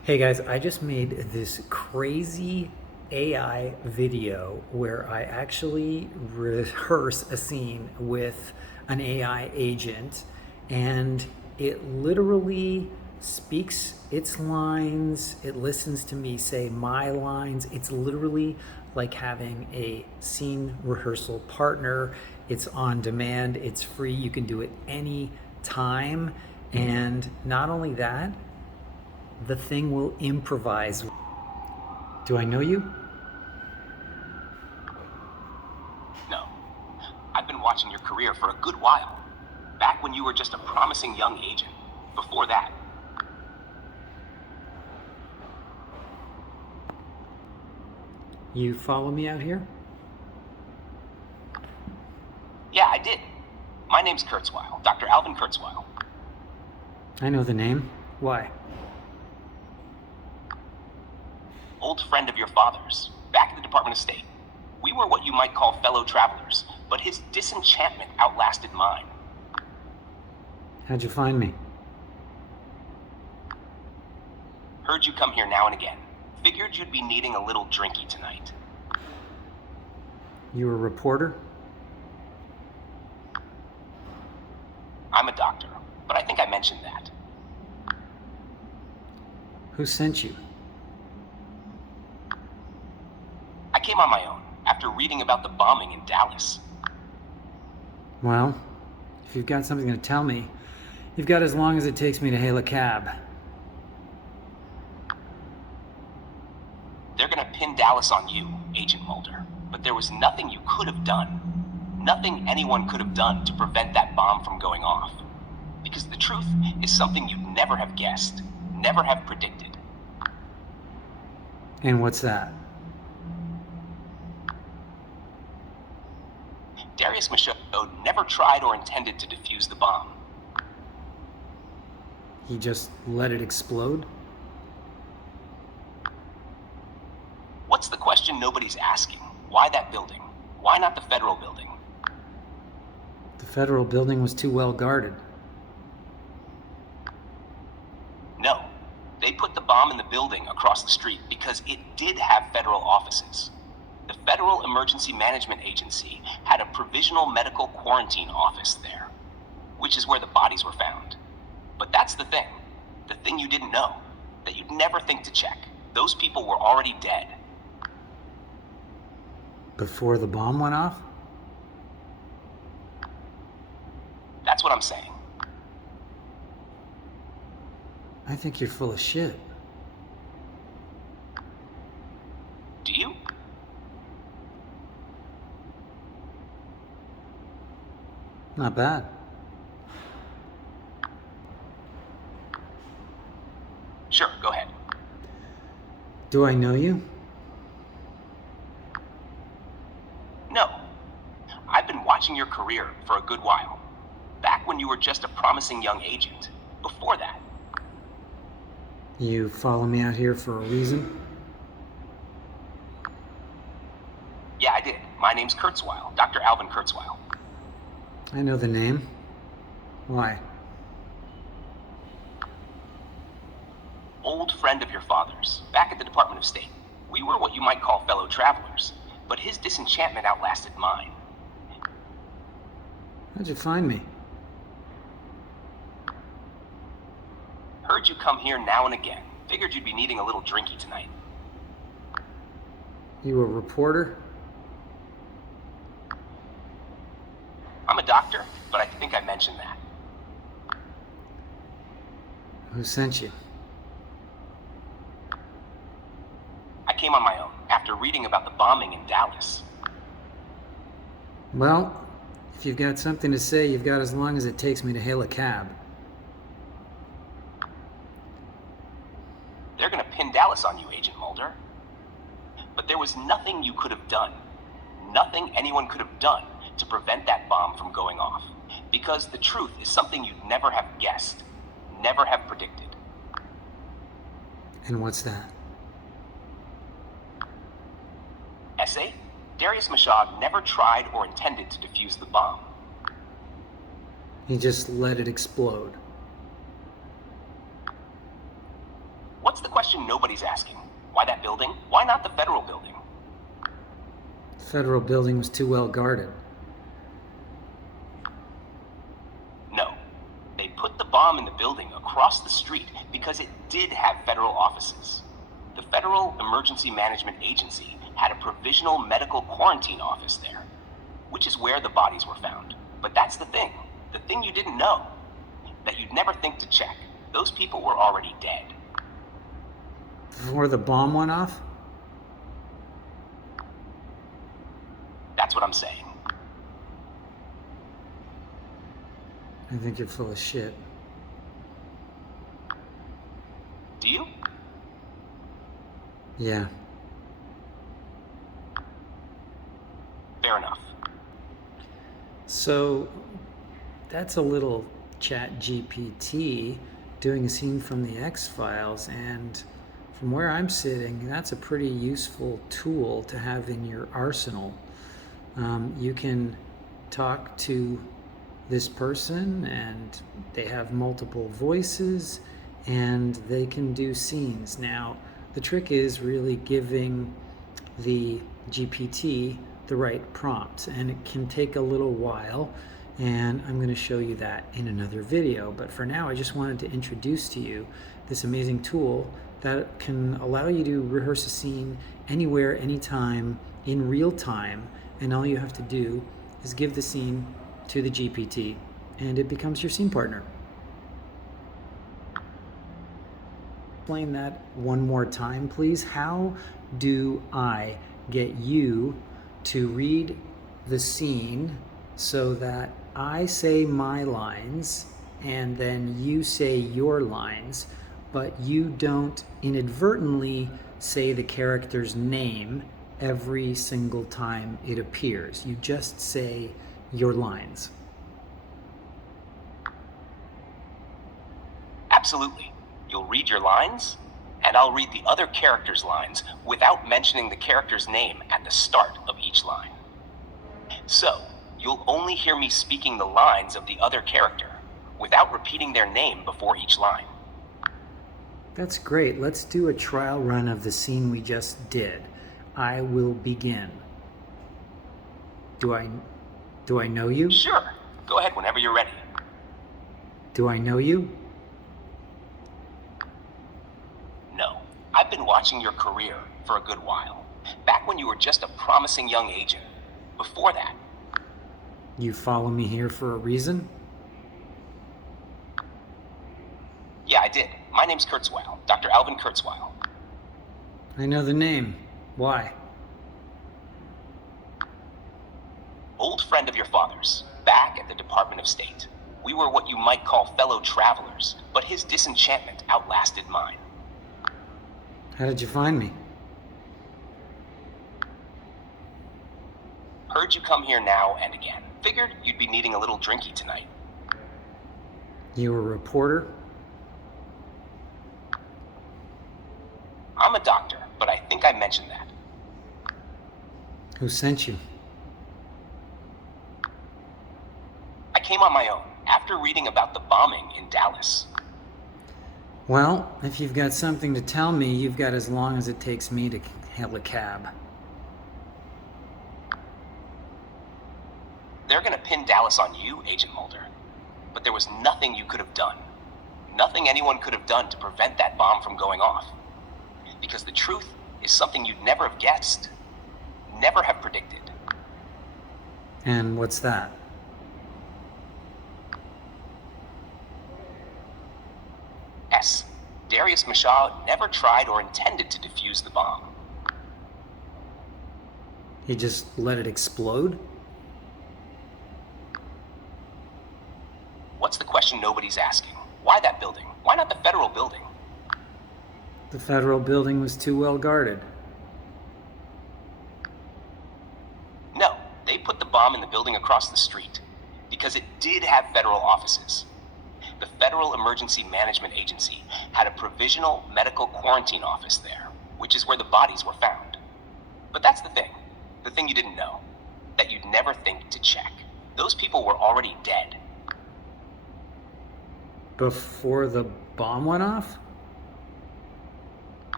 Hey guys, I just made this crazy AI video where I actually rehearse a scene with an AI agent, and it literally speaks its lines, it listens to me say my lines. It's literally like having a scene rehearsal partner. It's on demand, it's free, you can do it any time. And not only that, the thing will improvise. Do I know you? No. I've been watching your career for a good while. Back when you were just a promising young agent. Before that. You follow me out here? Yeah, I did. My name's Kurzweil, Dr. Alvin Kurzweil. I know the name. Why? Old friend of your father's, back at the Department of State. We were what you might call fellow travelers, but his disenchantment outlasted mine. How'd you find me? Heard you come here now and again. Figured you'd be needing a little drinky tonight. You a reporter? I'm a doctor, but I think I mentioned that. Who sent you? I came on my own after reading about the bombing in Dallas. Well, if you've got something to tell me, you've got as long as it takes me to hail a cab. They're gonna pin Dallas on you, Agent Mulder. But there was nothing you could have done. Nothing anyone could have done to prevent that bomb from going off. Because the truth is something you'd never have guessed, never have predicted. And what's that? Darius Michaud never tried or intended to defuse the bomb. He just let it explode? What's the question nobody's asking? Why that building? Why not the federal building? The federal building was too well guarded. No. They put the bomb in the building across the street because it did have federal offices. The Federal Emergency Management Agency had a provisional medical quarantine office there, which is where the bodies were found. But that's the thing you didn't know, that you'd never think to check. Those people were already dead. Before the bomb went off? That's what I'm saying. I think you're full of shit. Do you? Not bad. Sure, go ahead. Do I know you? No. I've been watching your career for a good while. Back when you were just a promising young agent. Before that. You follow me out here for a reason? Yeah, I did. My name's Kurzweil, Dr. Alvin Kurzweil. I know the name. Why? Old friend of your father's, back at the Department of State. We were what you might call fellow travelers, but his disenchantment outlasted mine. How'd you find me? Heard you come here now and again. Figured you'd be needing a little drinky tonight. You a reporter? I'm a doctor, but I think I mentioned that. Who sent you? I came on my own after reading about the bombing in Dallas. Well, if you've got something to say, you've got as long as it takes me to hail a cab. They're gonna pin Dallas on you, Agent Mulder. But there was nothing you could have done, nothing anyone could have done to prevent that bomb from going off. Because the truth is something you'd never have guessed, never have predicted. And what's that? Essay? Darius Michaud never tried or intended to defuse the bomb. He just let it explode. What's the question nobody's asking? Why that building? Why not the federal building? The federal building was too well guarded. No. They put the bomb in the building across the street because it did have federal offices. The Federal Emergency Management Agency had a provisional medical quarantine office there, which is where the bodies were found. But that's the thing you didn't know, that you'd never think to check. Those people were already dead. Before the bomb went off? That's what I'm saying. I think you're full of shit. Do you? Yeah. Fair enough. So that's a little chat GPT doing a scene from the X-Files, and from where I'm sitting, that's a pretty useful tool to have in your arsenal. You can talk to this person and they have multiple voices and they can do scenes. Now, the trick is really giving the GPT the right prompts, and it can take a little while, and I'm going to show you that in another video. But for now, I just wanted to introduce to you this amazing tool that can allow you to rehearse a scene anywhere, anytime, in real time, and all you have to do is give the scene to the GPT and it becomes your scene partner. Explain that one more time, please. How do I get you to read the scene so that I say my lines and then you say your lines, but you don't inadvertently say the character's name every single time it appears? You just say your lines. Absolutely. You'll read your lines, and I'll read the other character's lines without mentioning the character's name at the start of each line. So, you'll only hear me speaking the lines of the other character without repeating their name before each line. That's great. Let's do a trial run of the scene we just did. I will begin. Do I know you? Sure. Go ahead whenever you're ready. Do I know you? No. I've been watching your career for a good while. Back when you were just a promising young agent. Before that. You follow me here for a reason? Yeah, I did. My name's Kurzweil. Dr. Alvin Kurzweil. I know the name. Why? Old friend of your father's, back at the Department of State. We were what you might call fellow travelers, but his disenchantment outlasted mine. How did you find me? Heard you come here now and again. Figured you'd be needing a little drinky tonight. You a reporter? I'm a doctor, but I think I mentioned that. Who sent you? I came on my own, after reading about the bombing in Dallas. Well, if you've got something to tell me, you've got as long as it takes me to hail a cab. They're gonna pin Dallas on you, Agent Mulder. But there was nothing you could have done. Nothing anyone could have done to prevent that bomb from going off. Because the truth is something you'd never have guessed. Never have predicted. And what's that? S. Darius Mishaw never tried or intended to defuse the bomb. He just let it explode? What's the question nobody's asking? Why that building? Why not the federal building? The federal building was too well guarded. No, they put the bomb in the building across the street because it did have federal offices. The Federal Emergency Management Agency had a provisional medical quarantine office there, which is where the bodies were found. But that's the thing you didn't know, that you'd never think to check. Those people were already dead. Before the bomb went off?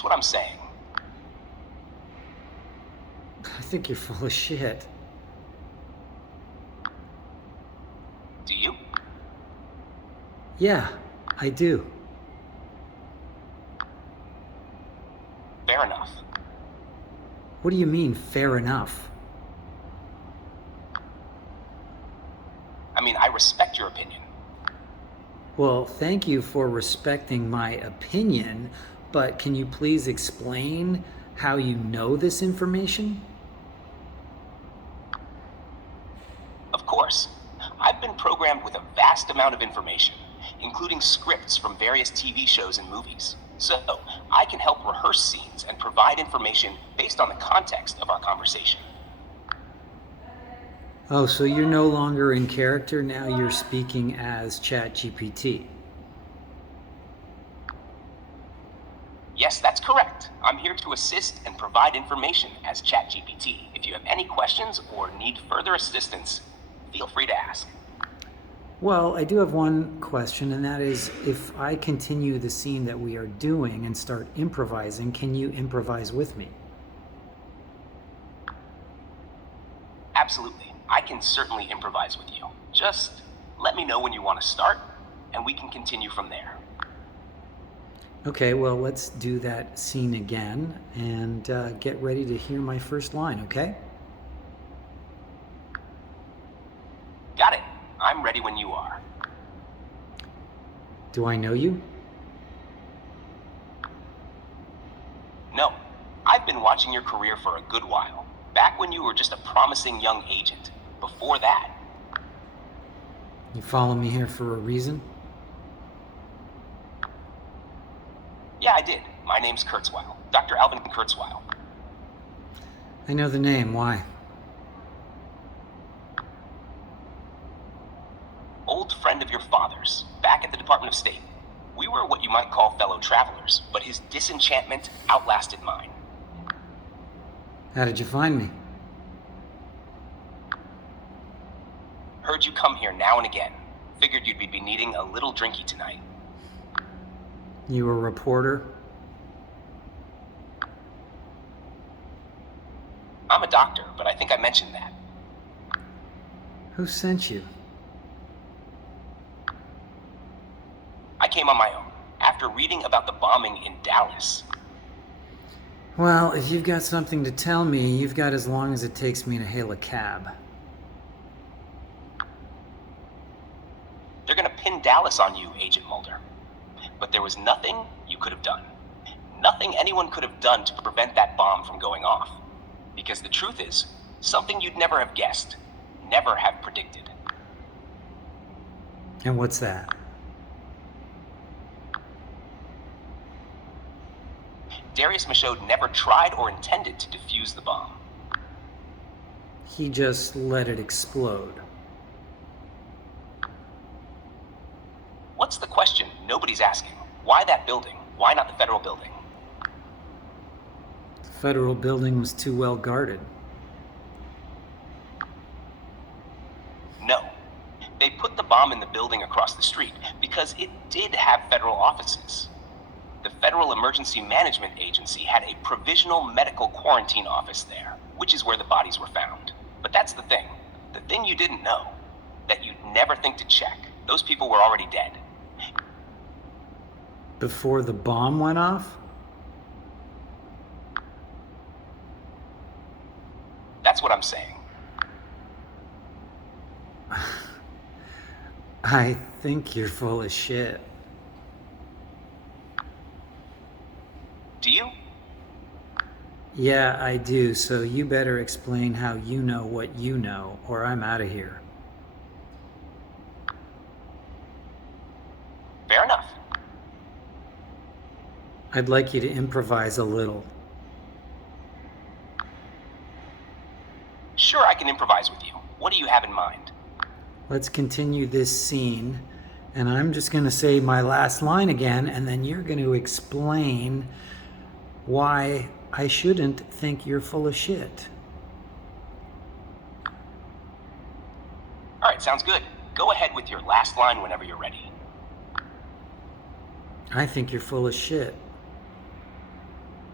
That's what I'm saying. I think you're full of shit. Do you? Yeah, I do. Fair enough. What do you mean, fair enough? I mean, I respect your opinion. Well, thank you for respecting my opinion, but can you please explain how you know this information? Of course, I've been programmed with a vast amount of information, including scripts from various TV shows and movies. So, I can help rehearse scenes and provide information based on the context of our conversation. Oh, so you're no longer in character, now you're speaking as ChatGPT. Yes, that's correct. I'm here to assist and provide information as ChatGPT. If you have any questions or need further assistance, feel free to ask. Well, I do have one question, and that is, if I continue the scene that we are doing and start improvising, can you improvise with me? Absolutely. I can certainly improvise with you. Just let me know when you want to start, and we can continue from there. Okay, well, let's do that scene again and get ready to hear my first line, okay? Got it. I'm ready when you are. Do I know you? No, I've been watching your career for a good while. Back when you were just a promising young agent. Before that, You follow me here for a reason? yeah, I did. My name's Kurzweil. Dr. Alvin Kurzweil. I know the name, why? Old friend of your father's, back at the Department of State. We were what you might call fellow travelers, but his disenchantment outlasted mine. How did you find me? Heard you come here now and again. Figured you'd be needing a little drinky tonight. You a reporter? I'm a doctor, but I think I mentioned that. Who sent you? I came on my own, after reading about the bombing in Dallas. Well, if you've got something to tell me, you've got as long as it takes me to hail a cab. They're gonna pin Dallas on you, Agent Mulder. But there was nothing you could have done. Nothing anyone could have done to prevent that bomb from going off. Because the truth is, something you'd never have guessed, never have predicted. And what's that? Darius Michaud never tried or intended to defuse the bomb. He just let it explode. What's the question nobody's asking? Why that building? Why not the federal building? The federal building was too well guarded. No. They put the bomb in the building across the street because it did have federal offices. The Federal Emergency Management Agency had a provisional medical quarantine office there, which is where the bodies were found. But that's the thing. The thing you didn't know, that you'd never think to check. Those people were already dead. Before the bomb went off? That's what I'm saying. I think you're full of shit. Do you? Yeah, I do, so you better explain how you know what you know, or I'm out of here. Fair enough. I'd like you to improvise a little. Sure, I can improvise with you. What do you have in mind? Let's continue this scene, and I'm just going to say my last line again, and then you're going to explain why I shouldn't think you're full of shit. All right, sounds good. Go ahead with your last line whenever you're ready. I think you're full of shit.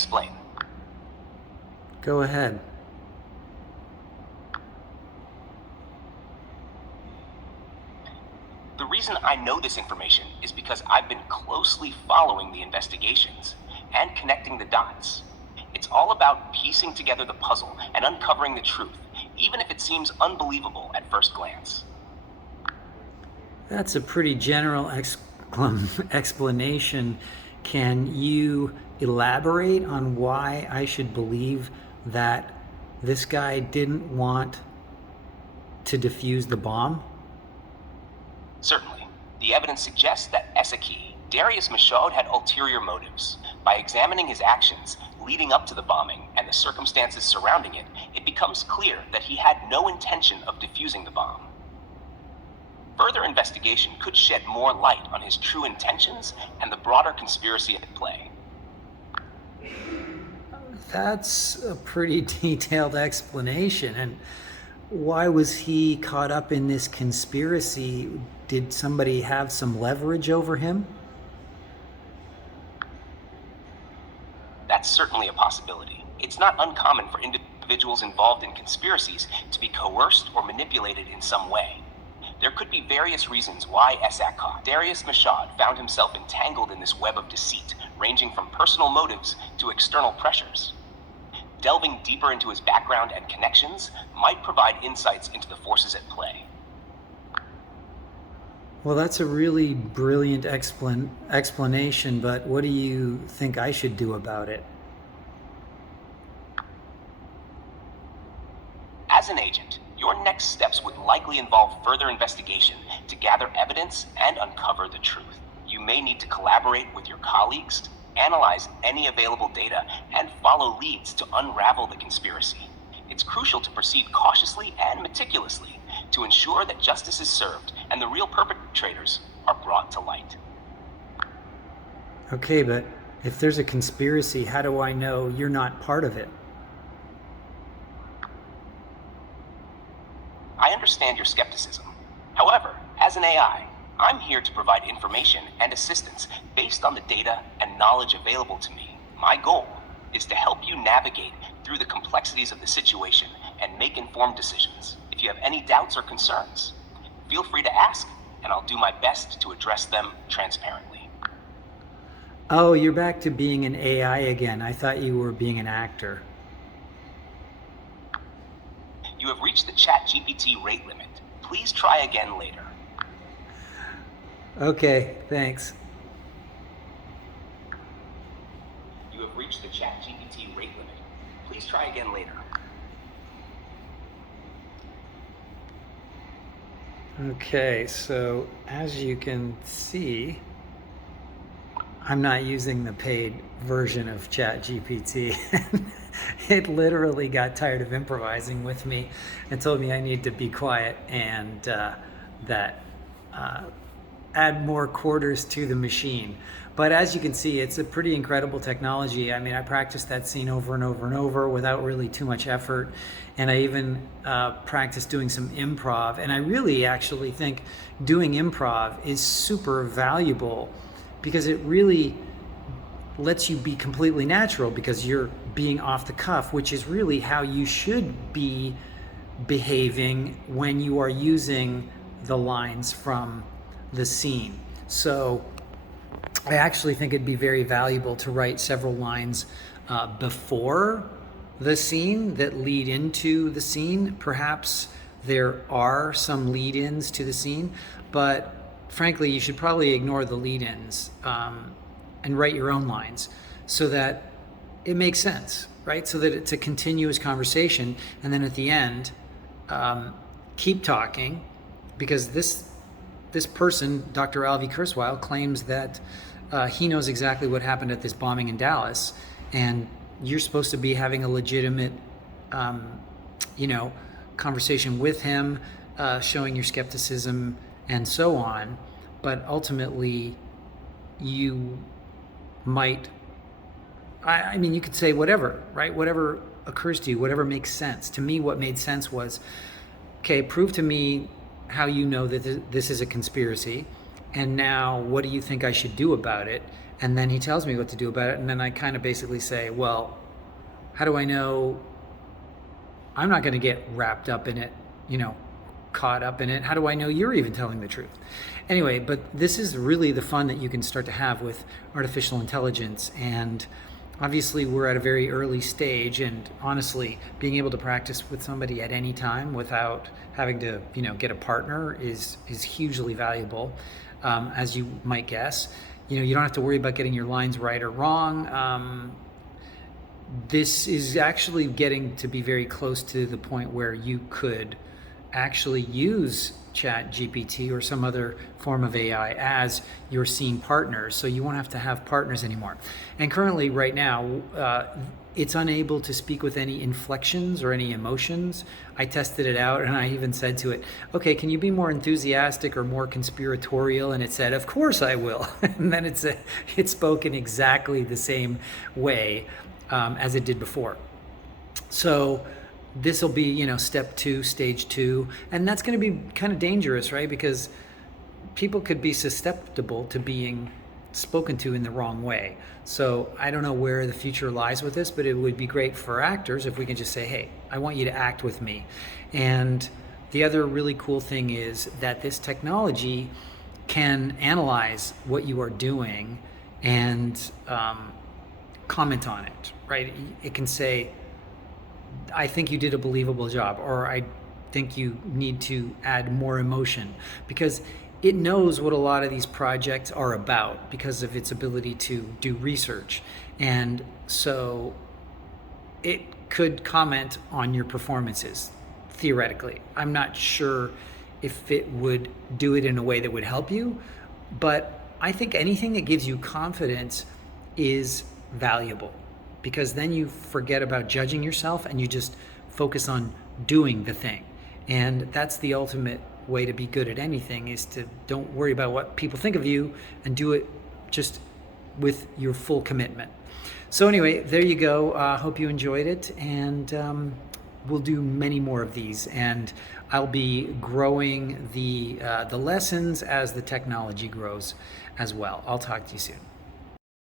explain. Go ahead. The reason I know this information is because I've been closely following the investigations and connecting the dots. It's all about piecing together the puzzle and uncovering the truth, even if it seems unbelievable at first glance. That's a pretty general explanation. Can you elaborate on why I should believe that this guy didn't want to defuse the bomb? Certainly, the evidence suggests that Esaki, Darius Michaud, had ulterior motives. By examining his actions leading up to the bombing and the circumstances surrounding it, it becomes clear that he had no intention of defusing the bomb. Further investigation could shed more light on his true intentions and the broader conspiracy at play. That's a pretty detailed explanation. And why was he caught up in this conspiracy? Did somebody have some leverage over him? That's certainly a possibility. It's not uncommon for individuals involved in conspiracies to be coerced or manipulated in some way. There could be various reasons why Esaki, Darius Michaud, found himself entangled in this web of deceit, ranging from personal motives to external pressures. Delving deeper into his background and connections might provide insights into the forces at play. Well, that's a really brilliant explanation, but what do you think I should do about it? As an agent, your next steps would likely involve further investigation to gather evidence and uncover the truth. You may need to collaborate with your colleagues, analyze any available data, and follow leads to unravel the conspiracy. It's crucial to proceed cautiously and meticulously to ensure that justice is served and the real perpetrators are brought to light. Okay, but if there's a conspiracy, how do I know you're not part of it? I understand your skepticism. However, as an AI, I'm here to provide information and assistance based on the data and knowledge available to me. My goal is to help you navigate through the complexities of the situation and make informed decisions. If you have any doubts or concerns, feel free to ask, and I'll do my best to address them transparently. Oh, you're back to being an AI again. I thought you were being an actor. You have reached the ChatGPT rate limit. Please try again later. Okay, thanks. You have reached the ChatGPT rate limit. Please try again later. Okay, so as you can see, I'm not using the paid version of ChatGPT. It literally got tired of improvising with me and told me I need to be quiet and add more quarters to the machine. But as you can see, it's a pretty incredible technology. I mean, I practiced that scene over and over and over without really too much effort. And I even practiced doing some improv. And I really actually think doing improv is super valuable because it really lets you be completely natural because you're being off the cuff, which is really how you should be behaving when you are using the lines from the scene. So I actually think it'd be very valuable to write several lines before the scene that lead into the scene. Perhaps there are some lead-ins to the scene, but frankly, you should probably ignore the lead-ins and write your own lines so that it makes sense, right? So that it's a continuous conversation, and then at the end, keep talking, because this person, Dr. Alvy Kurzweil, claims that he knows exactly what happened at this bombing in Dallas, and you're supposed to be having a legitimate, conversation with him, showing your skepticism and so on. But ultimately, you might, I mean, you could say whatever, right? Whatever occurs to you, whatever makes sense. To me, what made sense was, okay, prove to me how you know that this is a conspiracy, and now what do you think I should do about it? And then he tells me what to do about it, and then I kind of basically say, well, how do I know I'm not going to get wrapped up in it, caught up in it? How do I know you're even telling the truth? Anyway, but this is really the fun that you can start to have with artificial intelligence. And obviously, we're at a very early stage. And honestly, being able to practice with somebody at any time without having to, get a partner is hugely valuable, as you might guess. You don't have to worry about getting your lines right or wrong. This is actually getting to be very close to the point where you could actually use Chat GPT or some other form of AI as your scene partners. So you won't have to have partners anymore. And currently, right now, it's unable to speak with any inflections or any emotions. I tested it out and I even said to it, okay, can you be more enthusiastic or more conspiratorial? And it said, of course I will. And then it spoke in exactly the same way as it did before. So this will be, step 2, stage 2, and that's going to be kind of dangerous, right? Because people could be susceptible to being spoken to in the wrong way. So I don't know where the future lies with this, but it would be great for actors if we can just say, hey, I want you to act with me. And the other really cool thing is that this technology can analyze what you are doing and comment on it, right? It can say, I think you did a believable job, or I think you need to add more emotion, because it knows what a lot of these projects are about because of its ability to do research. And so it could comment on your performances, theoretically. I'm not sure if it would do it in a way that would help you, but I think anything that gives you confidence is valuable, because then you forget about judging yourself and you just focus on doing the thing. And that's the ultimate way to be good at anything, is to don't worry about what people think of you and do it just with your full commitment. So anyway, there you go. Hope you enjoyed it, and we'll do many more of these, and I'll be growing the lessons as the technology grows as well. I'll talk to you soon.